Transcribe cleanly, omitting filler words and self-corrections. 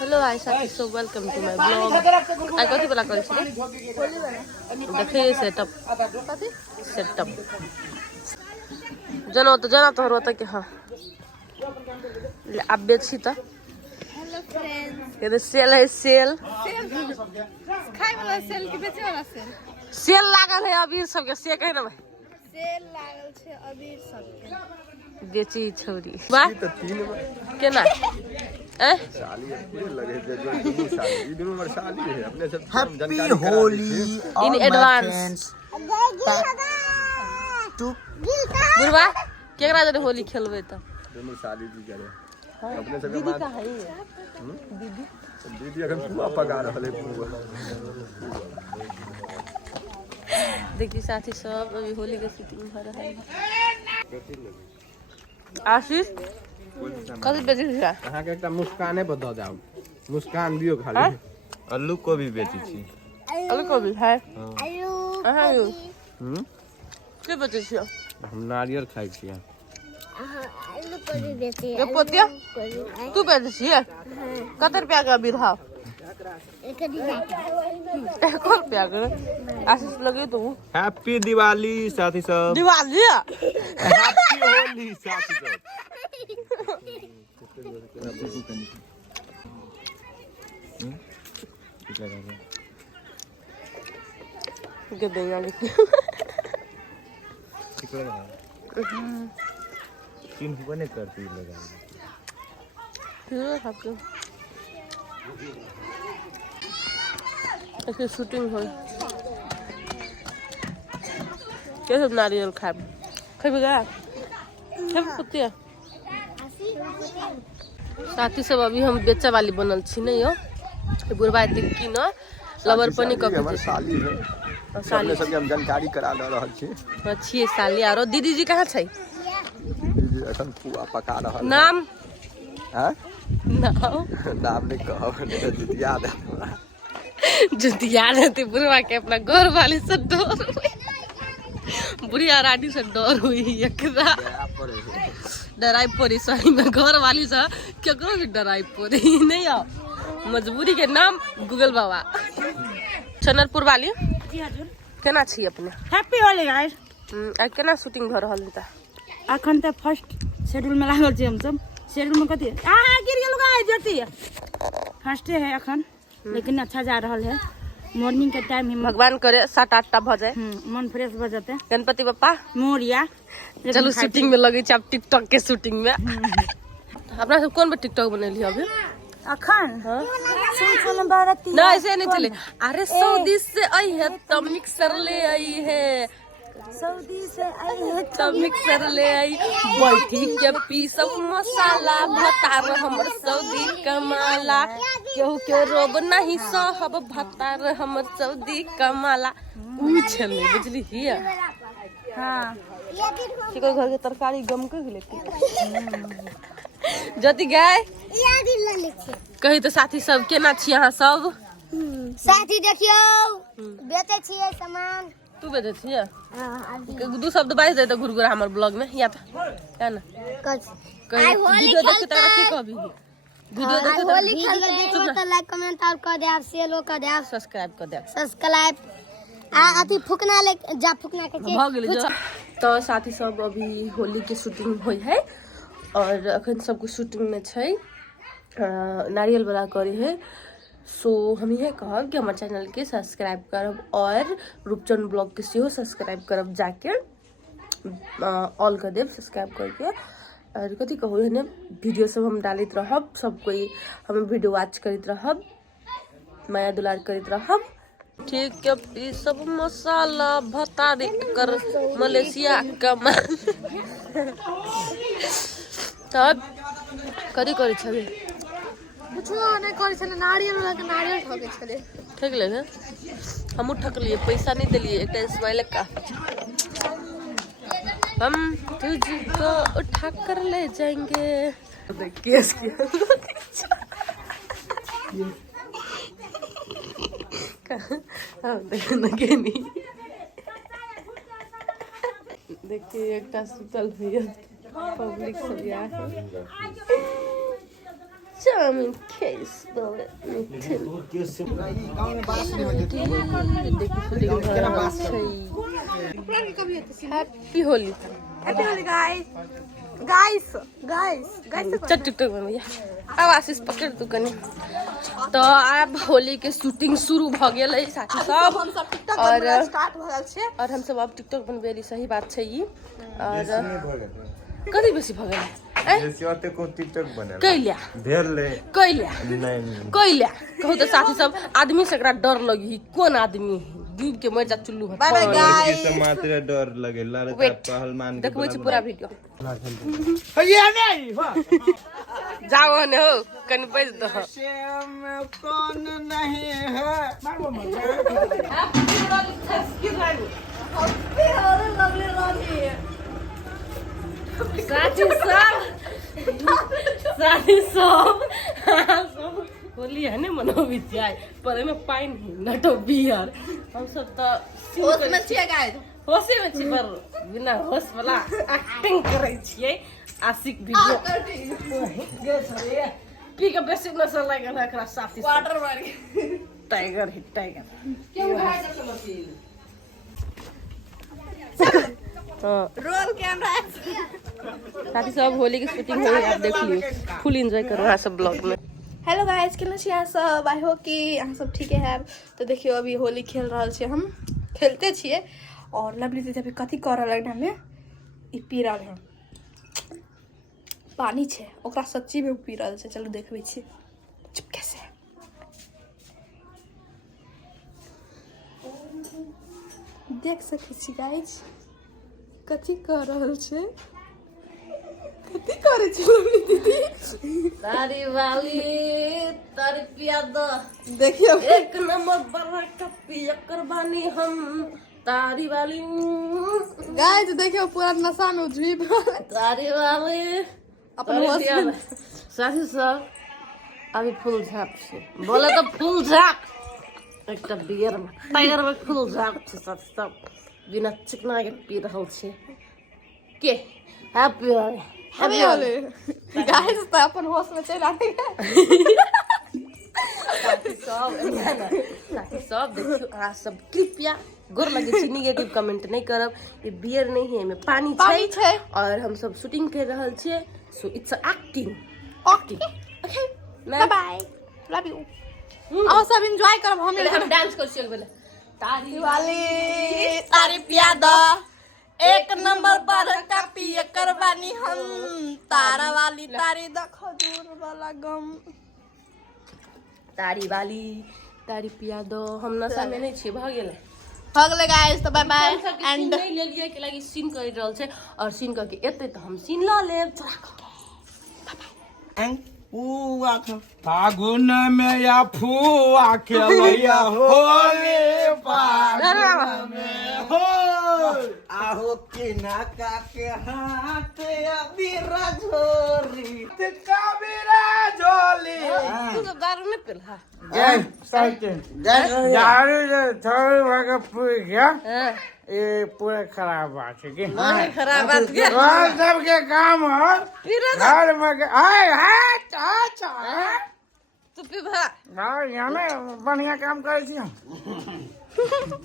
Hello आई साथी so welcome to my blog. आई कथी वाला करै छी होली वाला देखिए सेटअप कथी सेटअप जना तो रोते के हां अब बेची त हेलो फ्रेंड्स ये सेल है सेल खाए वाला सेल के बेचे वाला सेल लागल है अबीर सब के से कह ना भाई सेल लागल छे अबीर सब के बेची छोरी वाह केना साली पूरे लगे थे जो दोनों साली दोनों में साली है अपने सब हैप्पी होली इन एडवांस बुढ़वा केकरा जरे होली खेलबे त दोनों साली जी करे अपने सब दीदी का है दीदी अगर पुआ पका रहले पुआ देखिए साथी सब अभी होली के शूटिंग हो रहा है। आशीष कल बेची थी अहाँ के एकटा मुस्काने बता जाओ मुस्कान दियो खाली अल्लू को भी बेची थी आलू को भी है आलू हां यू के बेची थी हम नारियल खाई छी आलू को भी बेचे ये पोतिया तू बेची थी कत रुपया का अबीर हा एक रुपया 1 रुपया का आशीष लगे तू हैप्पी दिवाली साथी सब दिवाली हैप्पी होली साथी सब के देगा चिन्ह बने करती लगा ऐसे शूटिंग हो कैसे नारियल खाएगा पुतिया साथी सब अभी हम बेचा वाली बनल छी नहीं हो बुढ़वा एते की न लवर पनी कभी हमर साली है साली सब हम जानकारी करा द रहल छी अच्छी साली आरो दीदी जी कहाँ छै दीदी अखन पुआ पका रहल नाम हां नाम नहीं कहब नहीं दीदी याद है जुतिया रहते बुढ़वा के अपना घर वाली से डर बुढ़िया रानी से डर हुई एकरा डराई पड़ी सही में घर वाली से केकरो भी डराई पड़ी नहीं आओ मजबूरी के नाम गूगल बाबा चनरपुर वाली जी हजुर केना छी अपने हैप्पी होली गाइस आ केना शूटिंग भ रहल त अखन त फर्स्ट शेड्यूल में लागल छी हम सब शेड्यूल में कथि गिर गेल गाइस ज्योति फर्स्ट है अखन लेकिन अच्छा जा रहल है मॉर्निंग के टाइम ही भगवान करे 7-8 भ जाए मन फ्रेश हो जाते गणपति बप्पा मोरिया चलो शूटिंग में लगे आप टिकटॉक के शूटिंग में अपना सब कौन टिकटॉक बनेली अभी अखन सुन बाराती ना ऐसे नहीं चले अरे सऊदी से आई है तो मिक्सर ले आई है सऊदी से आई है तो मिक्सर ले आई बैठी के पी सब मसाला भतार हमर सऊदी कमाला केहू के रोब नहीं सहब भतार हमर सऊदी कमाला ऊ छले बुझली हिया हां केको घर के तरकारी गम के लेती जति गाय याद ला लिखी कही तो साथी सब केना छी अहाँ सब साथी देखियो बेचे छिए सामान तू बेचे छिए हां दू शब्द बाइज दे तो घुरघुरा हमर ब्लॉग में या त है ना कही वीडियो देख के तोरा की कहबी वीडियो देख के होली खेलते तो लाइक कमेंट और कर दे शेयर कर दे सब्सक्राइब कर दे सब्सक्राइब अथी फुकना ले जा फुकना के भ गेल जो तो साथी सब अभी होली के शूटिंग होई है और अखन सबको शूटिंग में छै नारियल वाला करे है सो हम ये कहब कि हमारे चैनल के सब्सक्राइब करब और रूपचंद ब्लॉग के सेहो सब्सक्राइब करब जाके ऑल कर देव सब्सक्राइब करके और कथी कहू है वीडियो सब हम डालत रहब सब कोई हम वीडियो वॉच करत रहब माया दुलार करत रहब ठीक है ई सब मसाला भतारी कर मलेशिया कमा तब कथी करे छबे कुछो नहीं करे छले नारियल वाला के नारियल ठगे छले ठग ले ना हम ठग लिए पैसा नहीं दिलिए एक स्माइल का हम तुझको उठा कर ले जाएंगे केस किया देखिए एक सुतल भैया पब्लिक सब चाउमिन खेस दवे मिठे happy Holi guys guys guys चल टिकटॉक में भैया अब आशीष पकड़ तू कनी तो अब होली के शूटिंग शुरू भ गेल है साथी सब हम सब टिकटॉक और बनबे स्टार्ट भ गेल छै और हम सब अब टिकटॉक बनबेली सही बात छै ई और कथी बेसी भ गेल जैसे होते को टिकटॉक बना कैल्या भेल ले कैल्या नहीं कैल्या कहू तो साथी सब आदमी से एकरा डर लगी कौन आदमी डूब के मर जा चुल्लू है बाय बाय लड़की से मात्र डर लगे लड़का Wait. पहलवान के देखबै छी बराबर। पूरा वीडियो ये नहीं वाह जाओ ने हो कनि बज दो कौन नहीं है साथी सब होली है ने मनोबी जाय पर में पानी नटो बियर हम सब तो होश में छियै गाइस होशे में छी पर बिना होश वाला एक्टिंग करै छियै आशिक वीडियो पी के बेसी नशा लागल एकरा साथी वाटर मार के tiger hit tiger roll camera साथी सब होली की शूटिंग हुई आप देख लियो फुल एंजॉय करो यहाँ सब ब्लॉग में हेलो गाइस केना छी अहाँ सब आई होप कि अहाँ सब ठीके हैब तो देखियो अभी होली खेल रहल छियै हम खेलते छियै और लवली दीदी अभी कथी कर रहल है हमें ई पी रहल है पानी छै ओकरा सच्ची में पी रहल छै चलो देखबै छी चुपके से देख सकै छी गाइस कथी कर रहल छै कथी करे छी लवली दीदी तारी वाली तारी पिया दो देखियो एक नंबर बड़ा कपी करवानी हम तारी वाली गाइस देखियो पूरा नशा में झुई तारी वाली अपन होश में साथी सब अभी फुल झाप से बोले तो फुल झाप एक बियर में टाइगर में फुल झाप से साथी सब बिना चिकना के पी रहल छे के हैप्पी होली हमें होले गाइस तो अपन होश में चल आने सब देखियो अहाँ सब कृपया गोर लगे छी निगेटिव कमेंट नहीं करब ये बियर नहीं है में पानी पानी छै छै। और हम सब शूटिंग कर रहल छियै so it's acting okay okay bye bye love you आओ सब एंजॉय करब हम हम डांस कर छियै बोले तारी वाली तारी पिया दो एक नंबर पर का पिए करवानी हम तारा वाली तारी द खजूर वाला गम तारी वाली तारी पिया दो हम नशा में नहीं छी भ गेलै हो गेलै गाइस तो बाय बाय एंड एंड नहीं ले लिया के लागी सीन कर रहल छै और सीन करके एते तो हम सीन ल लेब चोरा के फागुन में या फुआ खेलैया होली फागुन में हो आहो किना का के हाथ अबीरा झोरी ते कबीरा झोली तू तो दारू नहीं पिला दारू थोड़ी भाग पूरी क्या हां ये पूरा खराब बात है कि नहीं खराब बात के सबके काम हो घर में आए तू पी भा यहाँ में बढ़िया काम करे छी हम